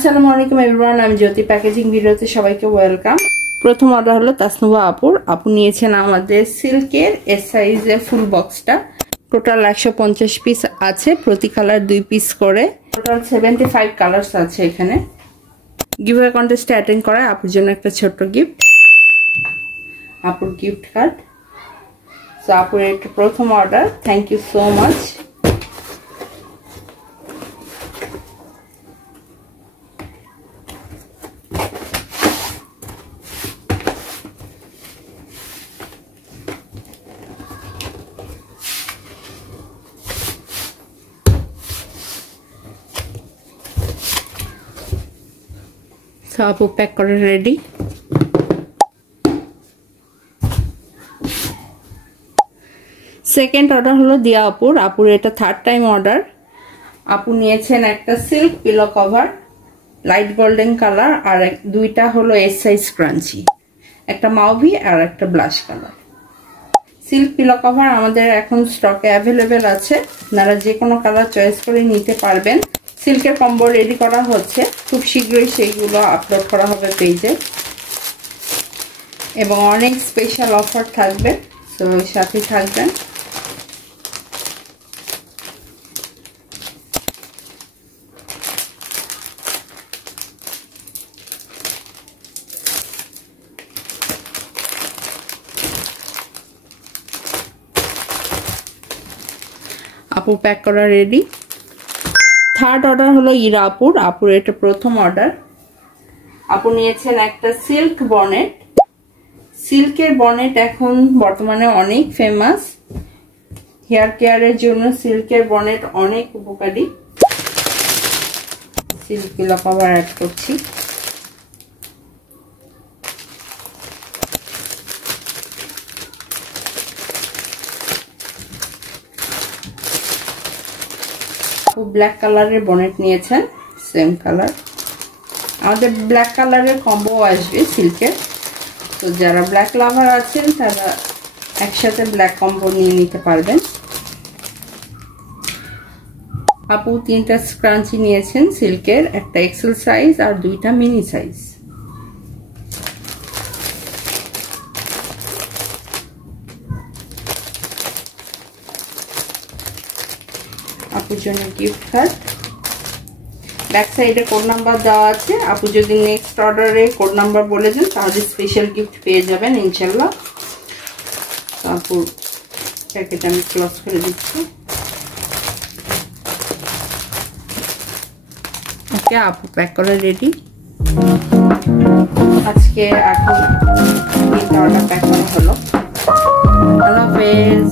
আসসালামু আলাইকুম এভরিওয়ান, আমি জ্যোতি প্যাকেজিং ভিডিওতে সবাইকে ওয়েলকাম। প্রথম অর্ডার হলো তাসনুভা আপু নিয়েছেন আমাদের সিল্কের এস সাইজের ফুল বক্সটা। টোটাল 150 পিস আছে, প্রতি কালার 2 পিস করে। টোটাল 75 কালার্স আছে এখানে। গিভঅ্যাওয়ে কন্টেস্টে অ্যাটেন্ড করা আপুর জন্য একটা ছোট্ট গিফট, আপুর গিফট কার্ড। সো আপুর এটা প্রথম order, thank you so much. আপু প্যাক করে রেডি। সেকেন্ড অর্ডার হলো দিয়া আপুর এটা থার্ড টাইম অর্ডার। আপু নিয়েছেন একটা silk pillow cover, light golden colour, আর দুইটা হলো এস সাইজ ক্রাঞ্চি, একটা মাউভি আর একটা blush colour. Silk pillow cover আমাদের এখন স্টকে অ্যাভেলেবেল আছে, আপনারা যে কোনো কালার চয়েস করে নিতে পারবেন। সিল্কের কম্বো রেডি করা হচ্ছে, খুব শীঘ্রই সেইগুলো আপলোড করা হবে পেজে, এবং অনেক স্পেশাল অফার থাকবে, তো সাথে থাকবেন। আপু প্যাক করা রেডি। থার্ড অর্ডার হলো ইরা আপুর এটা প্রথম অর্ডার। আপু নিয়েছেন একটা সিল্ক বনেট। সিল্কের বনেট এখন বর্তমানে অনেক ফেমাস, হেয়ার কেয়ারের জন্য সিল্কের বনেট অনেক উপকারী। সিল্ক পিলো কভার অ্যাড করছি। ব্ল্যাক কালারের বনেট নিয়েছেন, সেম কালার। আমাদের ব্ল্যাক কালারের কম্বো আসবে সিল্কের, তো যারা ব্ল্যাক লাভার আছেন তারা একসাথে ব্ল্যাক কম্বো নিয়ে নিতে পারবেন। আপু 3টা স্ক্রাঞ্চি নিয়েছেন সিল্কের, একটা এক্সেল সাইজ আর 2টা মিনি সাইজ। আপুর জন্য গিফট কার্ড। ব্যাক সাইডে কোড নাম্বার দেওয়া আছে, আপু যদি নেক্সট অর্ডারে কোড নাম্বার বলে দেন তাহলে স্পেশাল গিফট পেয়ে যাবেন ইনশাল্লাহ। আপুর প্যাকেট আমি ক্লোজ করে দিচ্ছি। ওকে, আপু প্যাক করে রেডি। আজকে এখন 3টা অর্ডার প্যাক করা হলো। আল্লাহ হাফেজ।